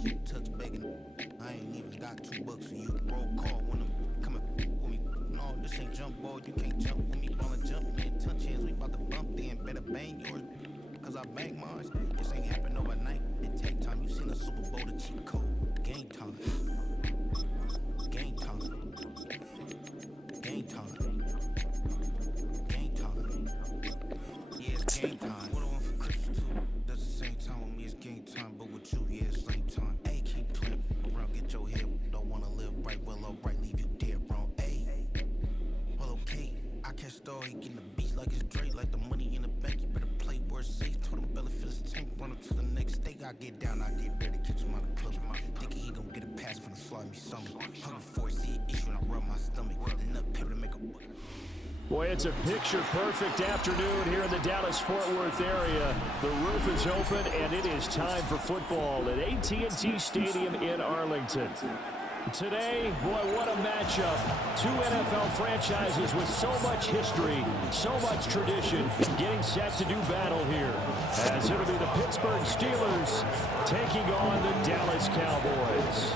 suit tucks begging. I ain't even got $2 for you. Roll call when I'm coming with me. No, this ain't jump ball, you can't jump with me. Ballin' jump, man, touch hands, we bout to bump then. Better bang yours, cause I bang mine. This ain't happen overnight, it take time. You seen the Super Bowl, the cheat code. Game time. Game time. Game time. Game time. Yeah, it's game time. What I want for Christmas too? That's the same time with me, it's game time. But with you, yeah, it's same time. Ayy, keep playing around, get your head. Don't wanna live right, well, alright, leave you dead wrong. Ayy, well, okay. I catch the dog, he getting the beats like it's Dre, like the money in the bank. You better play where it's safe. Told him belly fill his tank, run up to the next state. I get down, I get ready to catch him out of club. Thinking he gon' get a pass from the slime me something. Hungry for it, see an issue and I rub my stomach. Enough paper to make a book. Boy, it's a picture-perfect afternoon here in the Dallas-Fort Worth area. The roof is open, and it is time for football at AT&T Stadium in Arlington. Today, boy, what a matchup. Two NFL franchises with so much history, so much tradition, getting set to do battle here. As it'll be the Pittsburgh Steelers taking on the Dallas Cowboys.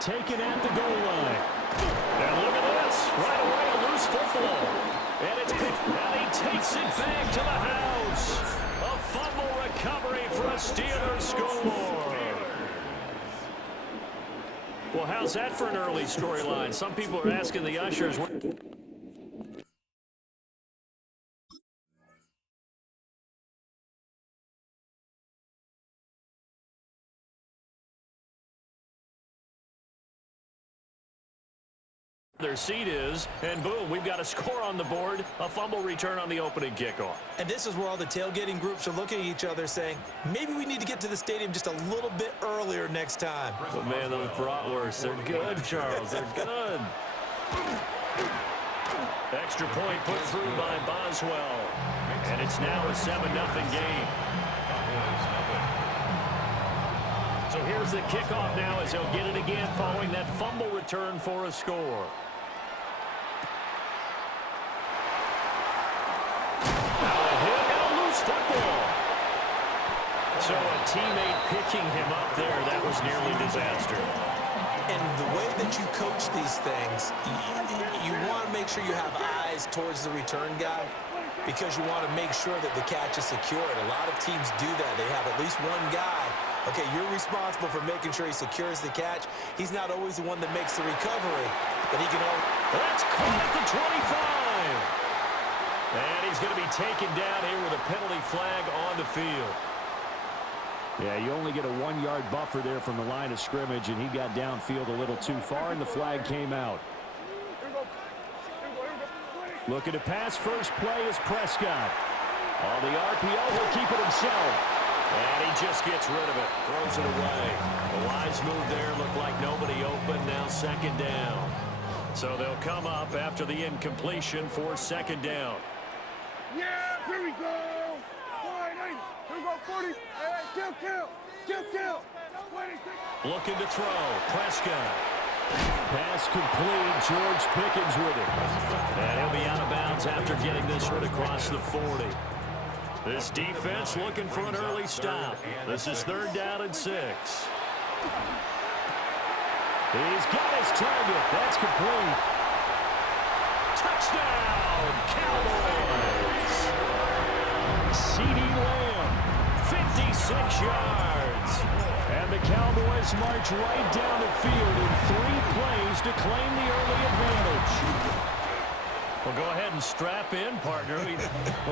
Taken at the goal line. And look at this. Right away, a loose football. And it's picked. And he takes it back to the house. A fumble recovery for a Steelers score. Well, how's that for an early storyline? Some people are asking the ushers. Their seat is, and boom, we've got a score on the board, a fumble return on the opening kickoff. And this is where all the tailgating groups are looking at each other saying, maybe we need to get to the stadium just a little bit earlier next time. But man, those bratwursts, they're good, Charles, they're good. Extra point put through by Boswell, and it's now a 7-0 game. So here's the kickoff now as he'll get it again following that fumble return for a score. Football. So a teammate picking him up there, that was nearly disaster. And the way that you coach these things, you want to make sure you have eyes towards the return guy because you want to make sure that the catch is secured. A lot of teams do that. They have at least one guy. Okay, you're responsible for making sure he secures the catch. He's not always the one that makes the recovery, but he can always... That's caught at the 25. And he's going to be taken down here with a penalty flag on the field. Yeah, you only get a 1-yard buffer there from the line of scrimmage, and he got downfield a little too far, and the flag came out. Looking to pass first play is Prescott. On the RPO, he'll keep it himself. And he just gets rid of it, throws it away. A wise move there, looked like nobody open, now second down. So they'll come up after the incompletion for second down. Yeah, here we go. 40, here we go, 40. Hey, kill. 26. Looking to throw, Prescott. Pass complete, George Pickens with it. And he'll be out of bounds after getting this one across the 40. This defense looking for an early stop. This is 3rd down and 6. He's got his target. That's complete. Touchdown, Cowboys. CeeDee Lamb, 56 yards. And the Cowboys march right down the field in 3 plays to claim the early advantage. Well, go ahead and strap in, partner.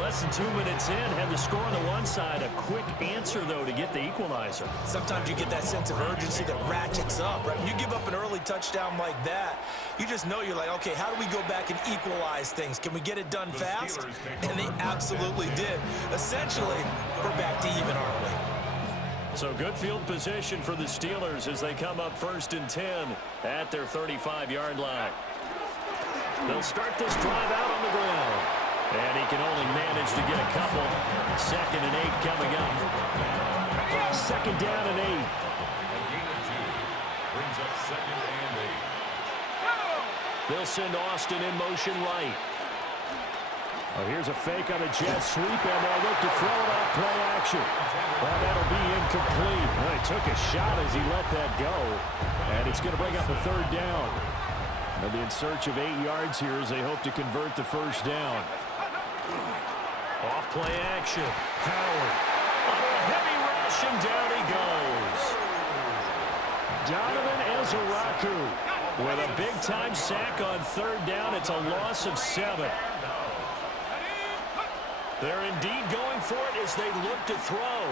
Less than 2 minutes in, had the score on the one side. A quick answer, though, to get the equalizer. Sometimes you get that sense of urgency that ratchets up, right? When you give up an early touchdown like that, you just know you're like, okay, how do we go back and equalize things? Can we get it done fast? And they absolutely did. Essentially, we're back to even, aren't we? So good field position for the Steelers as they come up 1st and 10 at their 35-yard line. They'll start this drive out on the ground. And he can only manage to get a couple. 2nd and 8 coming up. 2nd down and 8. Brings up 2nd and 8. They'll send Austin in motion right. Oh, here's a fake on a jet sweep, and they'll look to throw it up. action. Well, that'll be incomplete. Well, he took a shot as he let that go. And it's going to bring up a third down. They'll be in search of 8 yards here as they hope to convert the first down. Off play action. Howard. On a heavy rush, and down he goes. Donovan Ezeraku with a big-time sack on third down. It's a loss of 7. They're indeed going for it as they look to throw.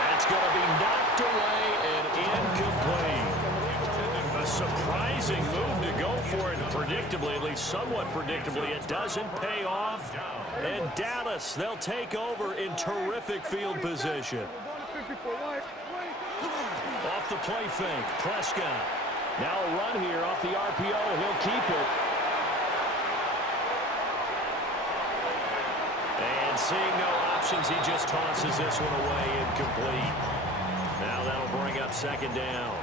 That's going to be knocked away and incomplete. A surprising move to go for it, predictably, at least somewhat predictably. It doesn't pay off. And Dallas, they'll take over in terrific field position. Off the play fake, Prescott. Now a run here off the RPO. He'll keep it. And seeing no options, he just tosses this one away, incomplete. Now that'll bring up second down.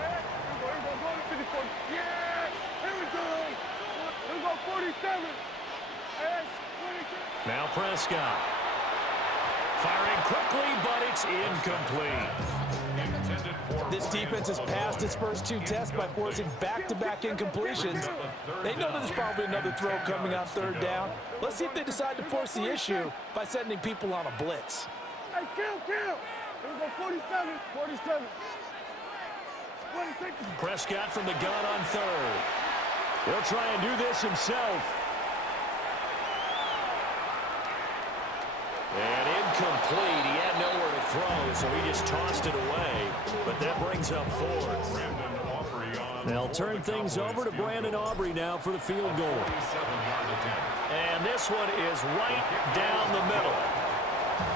Now Prescott. Firing quickly, but it's incomplete. This defense has passed its first 2 tests by forcing back-to-back incompletions. They know there's probably another throw coming on third down. Let's see if they decide to force the issue by sending people on a blitz. Hey, kill! Here we go, 47. Prescott from the gun on third. He'll try and do this himself. And incomplete. He had nowhere to throw, so he just tossed it away. But that brings up fourth. They'll turn things over to Brandon Aubrey now for the field goal. And this one is right down the middle.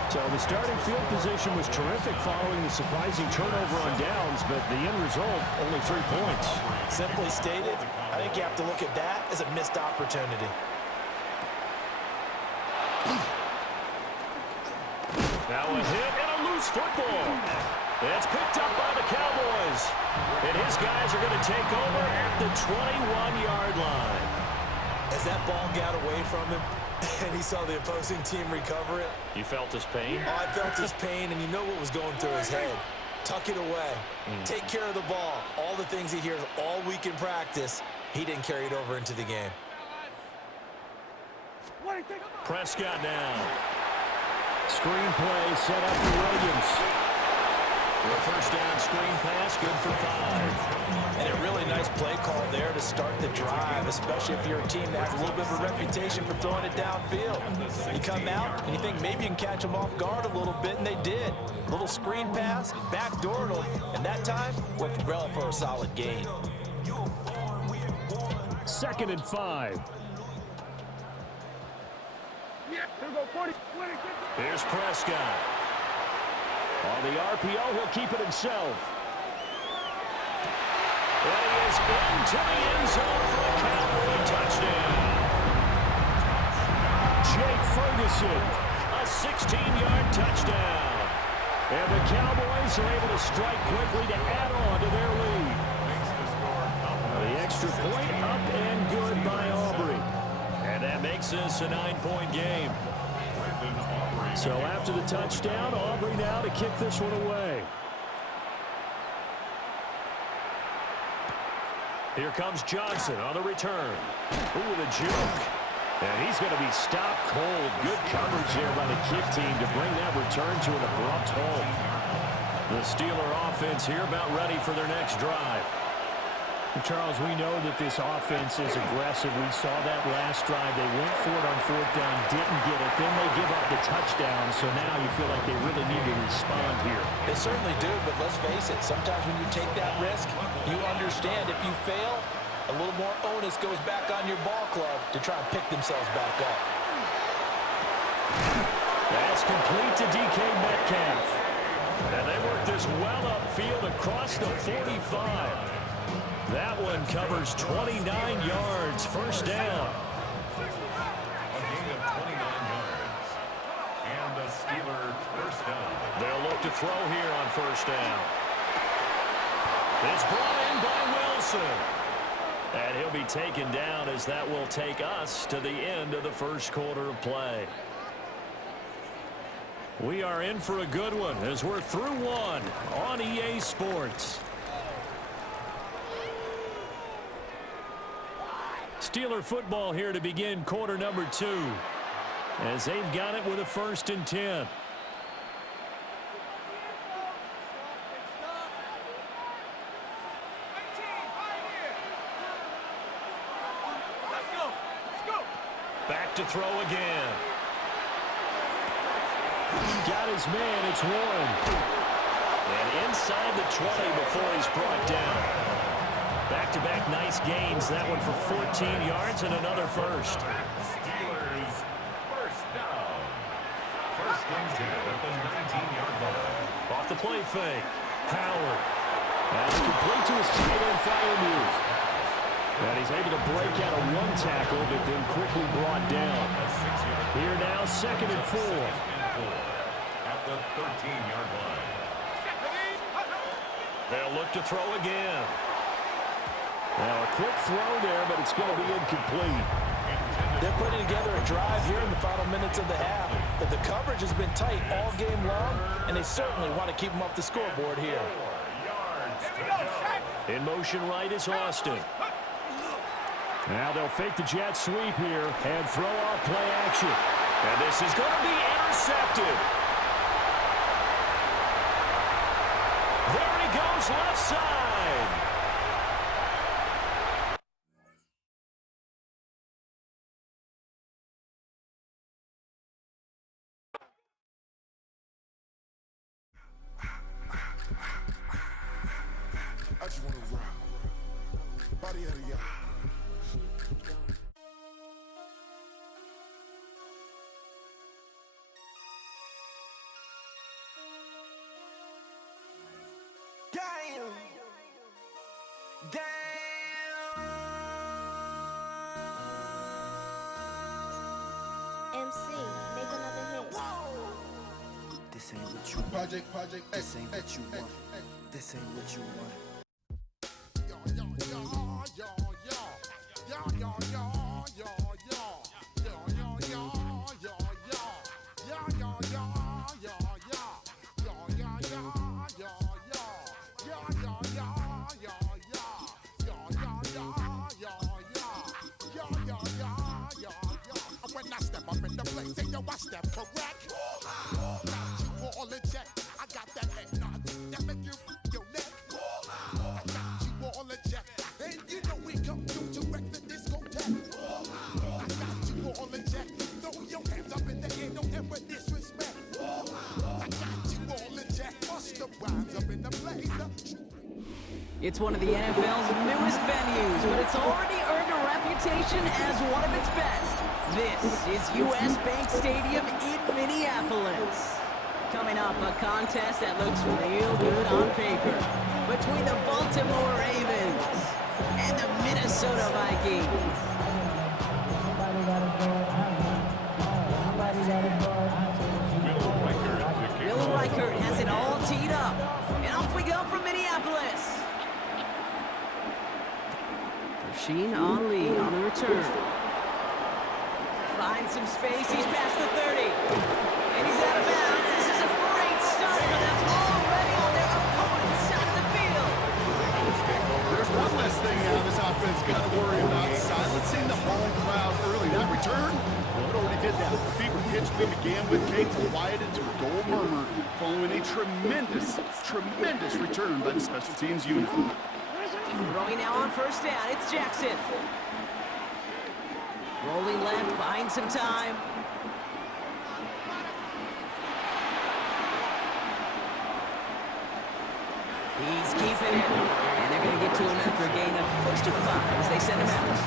So the starting field position was terrific following the surprising turnover on downs, but the end result, only 3 points. Simply stated, I think you have to look at that as a missed opportunity. Now a hit and a loose football. It's picked up by the Cowboys. And his guys are going to take over at the 21-yard line. As that ball got away from him and he saw the opposing team recover it. You felt his pain? Oh, I felt his pain, and you know what was going through his head. Tuck it away. Take care of the ball. All the things he hears all week in practice, he didn't carry it over into the game. Prescott now. Screenplay set up for Williams. A first down screen pass, good for 5. And a really nice play call there to start the drive, especially if you're a team that has a little bit of a reputation for throwing it downfield. You come out and you think maybe you can catch them off guard a little bit, and they did. Little screen pass, backdoored them, and that time worked well for a solid gain. 2nd and 5. Here's Prescott. On the RPO, he'll keep it himself. And he is into the end zone for a Cowboy touchdown. Jake Ferguson, a 16-yard touchdown. And the Cowboys are able to strike quickly to add on to their lead. The extra point up and good by Aubrey. And that makes this a 9-point game. So after the touchdown, Aubrey now to kick this one away. Here comes Johnson on the return. Ooh, the juke. And he's going to be stopped cold. Good coverage there by the kick team to bring that return to an abrupt halt. The Steeler offense here about ready for their next drive. Charles, we know that this offense is aggressive. We saw that last drive. They went for it on 4th down, didn't get it. Then they give up the touchdown, so now you feel like they really need to respond here. They certainly do, but let's face it. Sometimes when you take that risk, you understand if you fail, a little more onus goes back on your ball club to try and pick themselves back up. That's complete to DK Metcalf. And they work this well upfield across the 45. That one covers 29 yards, first down. A gain of 29 yards. And the Steelers first down. They'll look to throw here on first down. It's brought in by Wilson. And he'll be taken down as that will take us to the end of the first quarter of play. We are in for a good one as we're through one on EA Sports. Steeler football here to begin quarter number 2 as they've got it with a 1st and 10. Back to throw again. Got his man, it's Warren. And inside the 20 before he's brought down. Back-to-back nice gains. That one for 14 yards and another first. Steelers first down. 1st and 10 at the 19-yard line. Off the play fake. Howard. That's complete to his tight end Freiermuth. And he's able to break out of one tackle, but then quickly brought down. Here now, 2nd and 4. At the 13-yard line. They'll look to throw again. Now a quick throw there, but it's going to be incomplete. They're putting together a drive here in the final minutes of the half. But the coverage has been tight all game long, and they certainly want to keep them up the scoreboard here. 4 yards to go. In motion right is Austin. Now they'll fake the jet sweep here and throw off play action. And this is going to be intercepted. There he goes left side. I just want to rock. Body of the y'all. Damn. MC, make another hit. This ain't what you want. Project. This ain't what you want. This ain't what you want. When I step up in the place, say yo, I step correct. Got you all in check. I got that head nod that make you your neck. I got you all in check, and you know we come through to wreck the discotheque. I got you all in check. Throw your hands up in the air, don't ever disrespect. I got you all in check. Bust the rhymes up in the place. It's one of the NFL's newest venues, but it's already earned a reputation as one of its best. This is US Bank Stadium in Minneapolis. Coming up, a contest that looks real good on paper between the Baltimore Ravens and the Minnesota Vikings. Will Reichert has it all teed up, and off we go from Minneapolis. Rasheen Ali on the return. Finds some space, he's past the 30. And he's out of bounds. This is a great start for them already on their opponent's side of the field. There's one less thing now this offense got to worry about. Silencing the home crowd early. That return, well, it already did that. The fever pitch we began with Cates quieted to a dull murmur following a tremendous return by the special teams unit. Throwing now on first down, it's Jackson. Rolling left, buying some time. He's keeping it. And they're going to get to him after a gain of close to 5 as they send him out.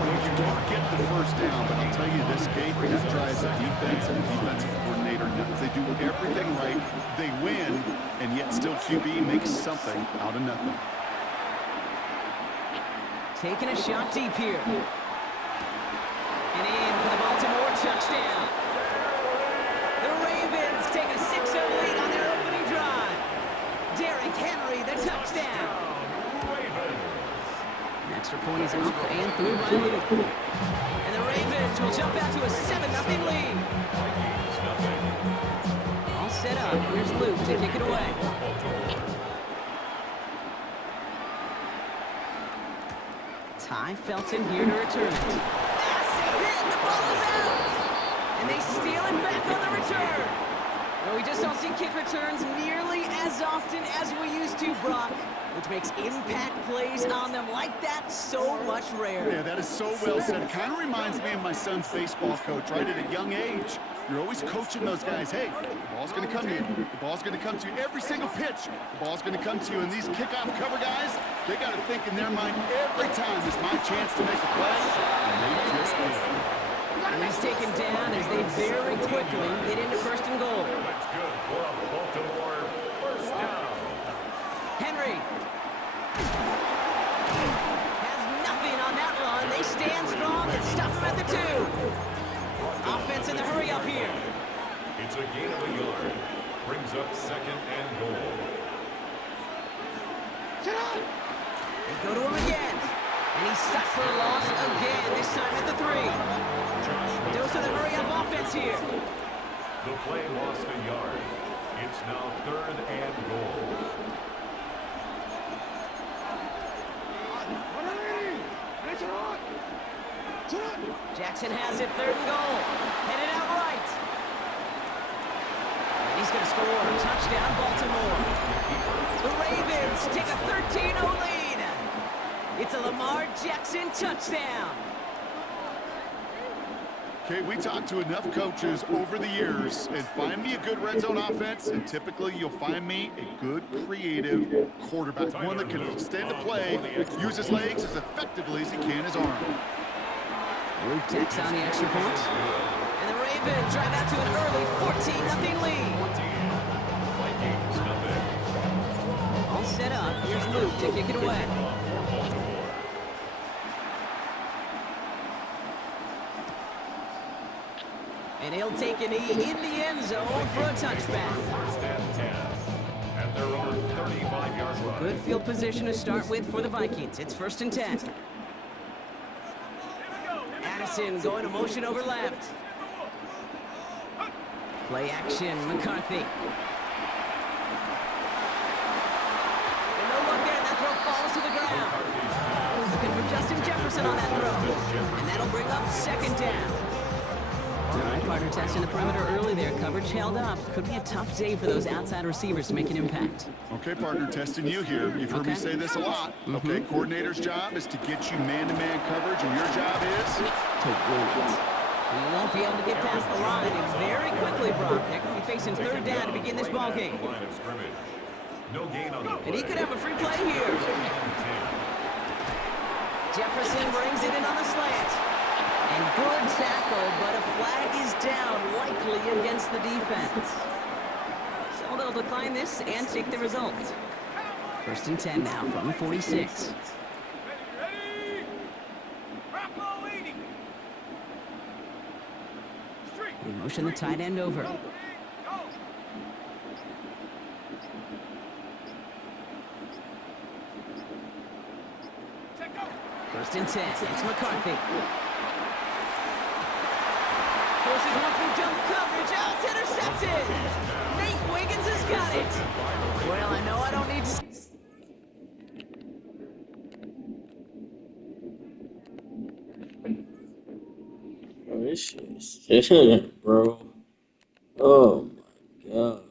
Well, you don't get the first down, but I'll tell you this, Kate, that drives the defense and the defensive coordinator nuts. They do everything right, they win, and yet still QB makes something out of nothing. Taking a shot deep here. And in for the Baltimore touchdown. The Ravens take a 6-0 lead on their opening drive. Derrick Henry, the touchdown. Extra point is up and through by Luke. And the Ravens will jump out to a 7-0 lead. up. Here's Luke to kick it away. Ty Felton here to return it. Massive hit! The ball is out! And they steal it back on the return. Well, we just don't see kick returns nearly as often as we used to, Brock, which makes impact plays on them like that so much rarer. Yeah, that is so well said. It kind of reminds me of my son's baseball coach, right? At a young age, you're always coaching those guys. Hey, the ball's going to come to you. The ball's going to come to you every single pitch. The ball's going to come to you. And these kickoff cover guys, they got to think in their mind every time is my chance to make a play. And they just did. And he's taken down as they very quickly get into first and goal. That's good for a Baltimore first down. Henry has nothing on that run. They stand strong and stop him at the 2. Offense in the hurry up here. It's a gain of a yard. Brings up second and goal. They go to him again. And he's stopped for a loss again, this time at the 3. Dose of the hurry-up offense here. The play lost a yard. It's now third and goal. Jackson has it, third and goal. Headed out right. And he's going to score. Touchdown, Baltimore. The Ravens take a 13-0 lead. It's a Lamar Jackson touchdown. Okay, we talked to enough coaches over the years, and find me a good red zone offense, and typically you'll find me a good creative quarterback, one that can extend the play, use his legs as effectively as he can his arm. Luke takes on the extra point. And the Ravens drive out to an early 14-0 lead. Vikings nothing. All set up. Here's Luke to kick it away. And he'll take a knee in the end zone for a touchback. First and 10. At their own 35-yard line. Good field position to start with for the Vikings. It's first and 10. Addison going to motion over left. Play action, McCarthy. And no look there, that throw falls to the ground. Looking for Justin Jefferson on that throw. And that'll bring up second down. All right, partner testing the perimeter early there. Coverage held up. Could be a tough day for those outside receivers to make an impact. Okay, partner, testing you here. You've heard me say this a lot. Okay, coordinator's job is to get you man-to-man coverage, and your job is to win it. We won't be able to get past the line very quickly, Brock. They're going to be facing third down to begin this ball game. Line of scrimmage. No gain on the play. And he could have a free play here. Jefferson brings it in on the slant. And good tackle, but a flag is down, likely against the defense. So they'll decline this and take the result. First and 10 now from the 46. We motion the tight end over. First and 10, it's McCarthy. Forces one through double coverage. Oh, it's intercepted. Nate Wiggins has got it. Well, I know I don't need to... Bro, this shit is shit, bro. Oh my god.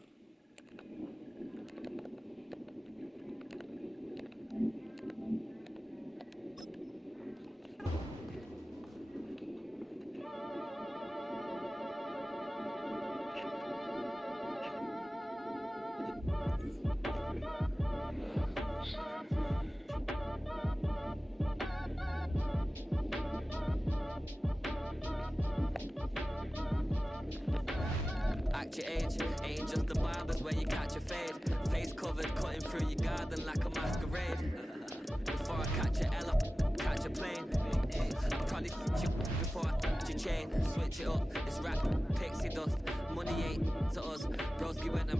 Act your age, ain't just the barbers where you catch a fade. Face covered, cutting through your garden like a masquerade. Before I catch a L up, catch a plane. I'll probably you before I your chain. Switch it up, it's rap, pixie dust. Money ain't to us, broski went up.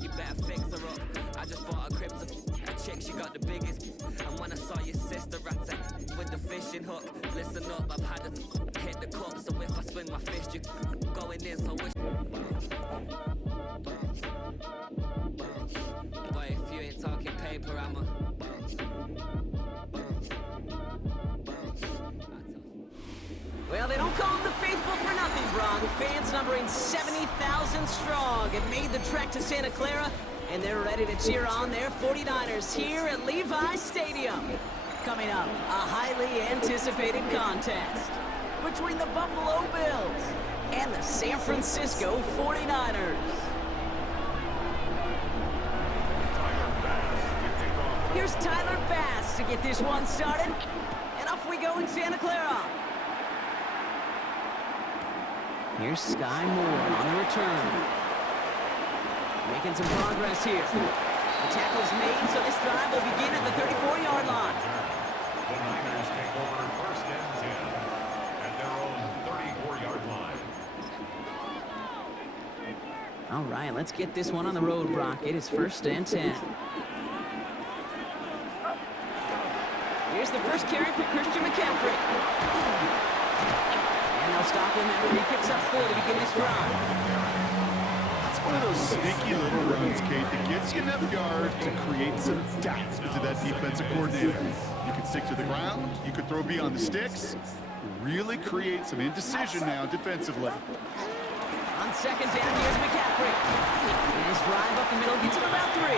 You better fix her up. I just bought a crib to a chick, she got the biggest. And when I saw your sister rat with the fishing hook, listen up, I've had to hit the cup. So if I swing my fist, you going in, so wish. Well, they don't call them the faithful for nothing, Brock. Fans numbering 70,000 strong have made the trek to Santa Clara, and they're ready to cheer on their 49ers here at Levi Stadium. Coming up, a highly anticipated contest between the Buffalo Bills and the San Francisco 49ers. Here's Tyler Bass to get this one started, and off we go in Santa Clara. Here's Sky Moore on the return. Making some progress here. The tackle's made, so this drive will begin at the 34-yard line. The Niners take over first and 10 at their own 34-yard line. All right, let's get this one on the road, Brock. It is first and 10. Here's the first carry for Christian McCaffrey. And they'll stop him after he picks up 4 to begin this drive. That's one of those sneaky little runs, Kate, that gets you enough yards to create some doubt into that defensive coordinator. You can stick to the ground, you could throw beyond the sticks, really create some indecision now defensively. On second down, here's McCaffrey. And his drive up the middle gets him about 3.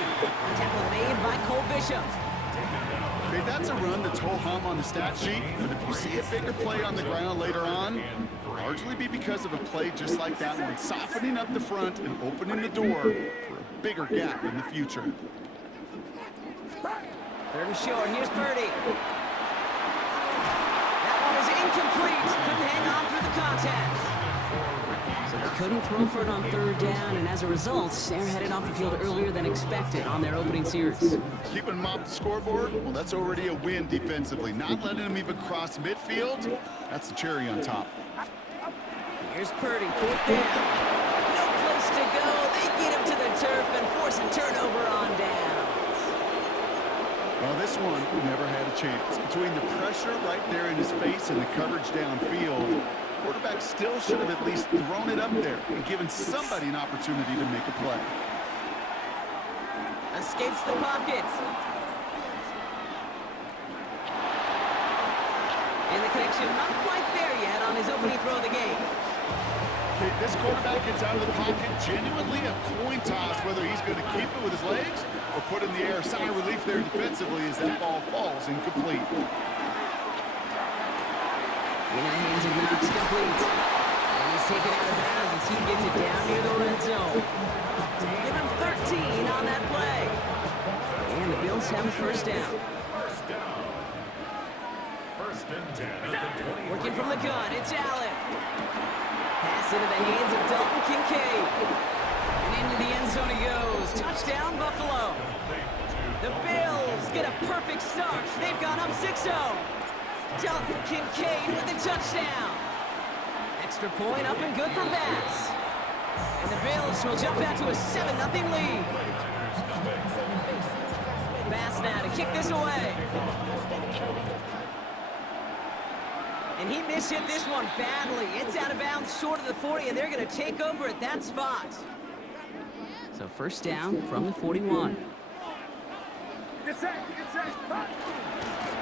Tackle made by Cole Bishop. Okay, that's a run that's ho-hum on the stat sheet, but if you see a bigger play on the ground later on, largely be because of a play just like that one, softening up the front and opening the door for a bigger gap in the future. Third and short, here's Purdy. That one is incomplete. Couldn't hang on through the contact. So they couldn't throw for it on third down, and as a result, they're headed off the field earlier than expected on their opening series. Keeping them off the scoreboard, well, that's already a win defensively. Not letting them even cross midfield, that's the cherry on top. Here's Purdy, 4th down. No place to go. They get him to the turf and force a turnover on down. Well, this one never had a chance. Between the pressure right there in his face and the coverage downfield, quarterback still should have at least thrown it up there and given somebody an opportunity to make a play. Escapes the pocket. And the connection not quite there yet on his opening throw of the game. Okay, this quarterback gets out of the pocket, genuinely a coin toss whether he's going to keep it with his legs or put in the air. Sign of relief there defensively as that ball falls incomplete. In the hands of Knox, complete. And he's taken out of bounds as he gets it down near the red zone. Give him 13 on that play. And the Bills have a first down. First and 10 at the 20. Working from the gun, it's Allen. Pass into the hands of Dalton Kincaid. And into the end zone he goes. Touchdown, Buffalo. The Bills get a perfect start. They've gone up 6-0. Dalton Kincaid with the touchdown. Extra point up and good for Bass. And the Bills will jump out to a 7-0 lead. Bass now to kick this away. And he mishit this one badly. It's out of bounds short of the 40, and they're going to take over at that spot. So first down from the 41.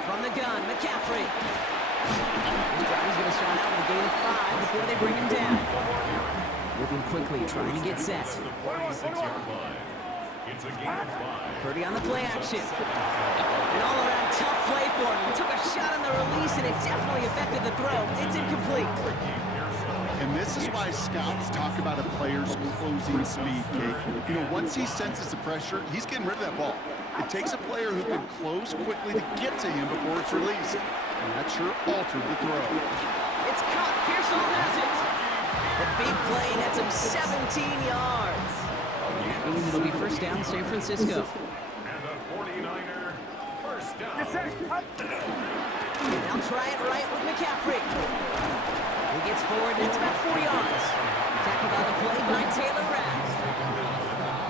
From the gun, McCaffrey. This drive's going to start out with a gain of 5 before they bring him down. Moving quickly, trying to get set. It's a gain of 5. Purdy on the play action. An all-around tough play for him. He took a shot on the release, and it definitely affected the throw. It's incomplete. And this is why scouts talk about a player's closing speed, Kate. You know, once he senses the pressure, he's getting rid of that ball. It takes a player who can close quickly to get to him before it's released. And that sure altered the throw. It's caught. Pearsall has it. The big play nets him 17 yards. And that means it'll be first down San Francisco. And the 49er first down. They'll try it right with McCaffrey. He gets forward, and it's about 4 yards. Tackled on the play by Taylor Rapp.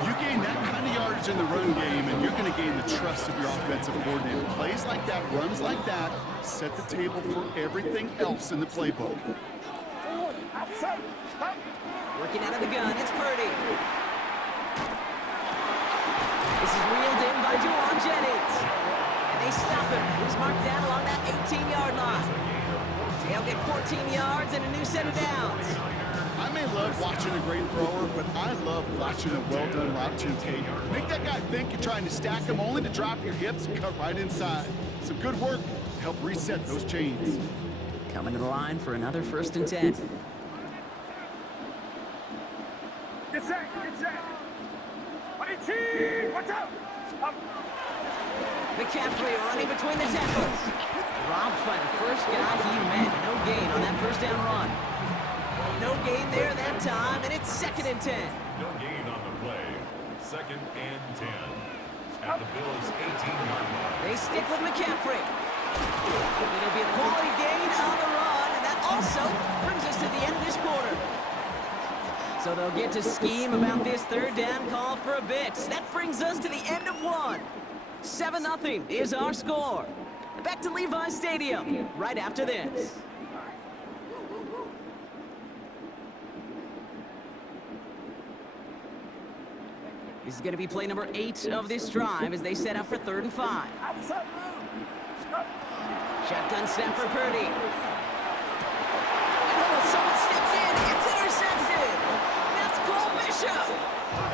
You gain that kind of yardage in the run game, and you're going to gain the trust of your offensive coordinator. Plays like that, runs like that, set the table for everything else in the playbook. Working out of the gun, it's Purdy. This is reeled in by Juwan Jennings. And they stop him. He's marked down along that 18-yard line. They'll get 14 yards and a new set of downs. I may love watching a great thrower, but I love watching a well-done route too, Kate. Make that guy think you're trying to stack him only to drop your hips and cut right inside. Some good work to help reset those chains. Coming to the line for another 1st and 10. Get set, get set. 18, watch out. Up. McCaffrey running between the tackles. Dropped by the first guy he met. No gain on that 1st down run. No gain there that time, and it's 2nd and 10. No gain on the play. 2nd and 10. At the Bills' 18-yard line. They stick with McCaffrey. It'll be a quality gain on the run, and that also brings us to the end of this quarter. So they'll get to scheme about this 3rd down call for a bit. That brings us to the end of one. 7-0 is our score. Back to Levi Stadium right after this. This is going to be play number 8 of this drive as they set up for 3rd and 5. Shotgun snap for Purdy. And someone steps in. It's intercepted. That's Cole Bishop.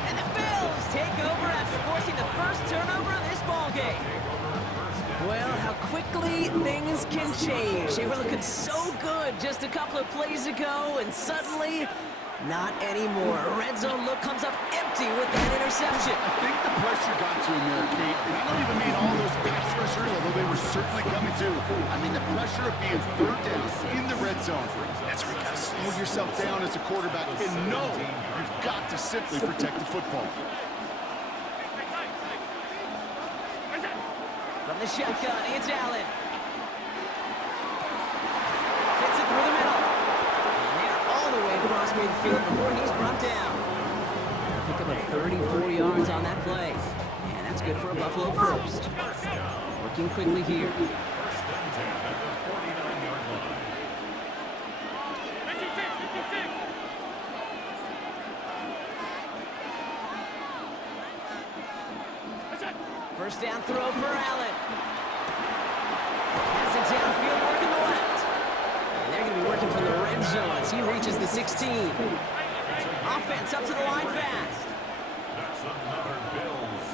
And the Bills take over after forcing the first turnover of this ballgame. Well, how quickly things can change. They were looking so good just a couple of plays ago, and suddenly, not anymore. A red zone look comes up empty with that interception. I think the pressure got to him there, Kate. And I don't even mean all those pass rushers, although they were certainly coming too. I mean the pressure of being 3rd down in the red zone. That's where you got to slow yourself down as a quarterback and know you've got to simply protect the football. From the shotgun, it's Allen. Fits it through the middle. And they're all the way across midfield before he's brought down. Pick up a 34 yards on that play. And that's good for a Buffalo first. Working quickly here. 1st and 10 at the 49-yard line. First down throw for Allen. Has it downfield, working the left. And they're going to be working from the red zone as he reaches the 16. Offense up to the line fast. That's another Bills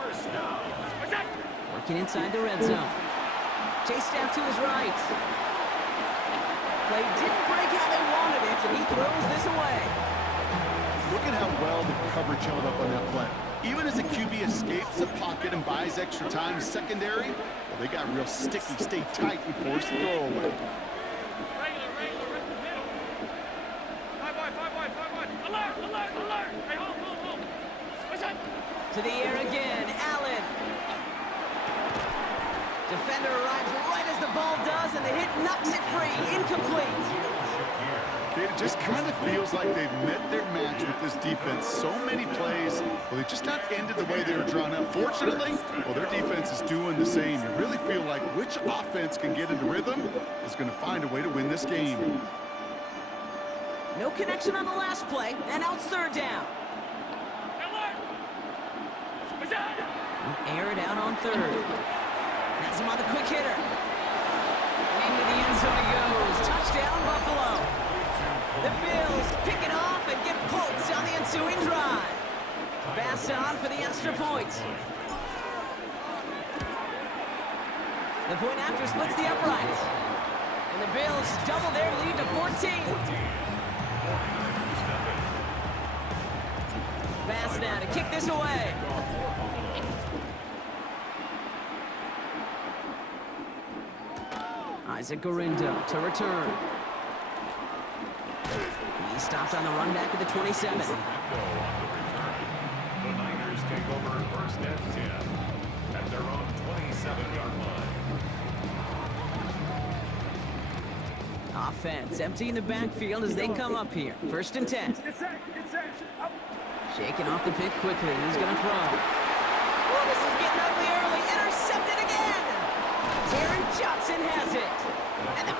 1st down. Working inside the red zone. Chased out to his right. Play didn't break how they wanted it, and he throws this away. Look at how well the coverage held up on that play. Even as a QB escapes the pocket and buys extra time secondary, well, they got real sticky, stay tight and force the throw away. To the air again, Allen. Defender arrives right as the ball does, and the hit knocks it free. Incomplete. It just kind of feels like they've met their match with this defense. So many plays, well, they just not ended the way they were drawn up. Fortunately, well, their defense is doing the same. You really feel like which offense can get into rhythm is going to find a way to win this game. No connection on the last play, and now it's 3rd down. Air it out on 3rd. Has him on the quick hitter. And into the end zone he goes. Touchdown, Buffalo. The Bills pick it off and get points on the ensuing drive. Pass on for the extra point. The point after splits the upright. And the Bills double their lead to 14. Pass now to kick this away. Isaac Gorindo to return. He stopped on the run back at the 27. The Niners take over 1st and 10 at their own 27-yard line. Offense emptying the backfield as they come up here. 1st and 10. Shaking off the pick quickly. He's going to throw. Oh, this is getting ugly early. Intercepted again. Taron Johnson has it. And the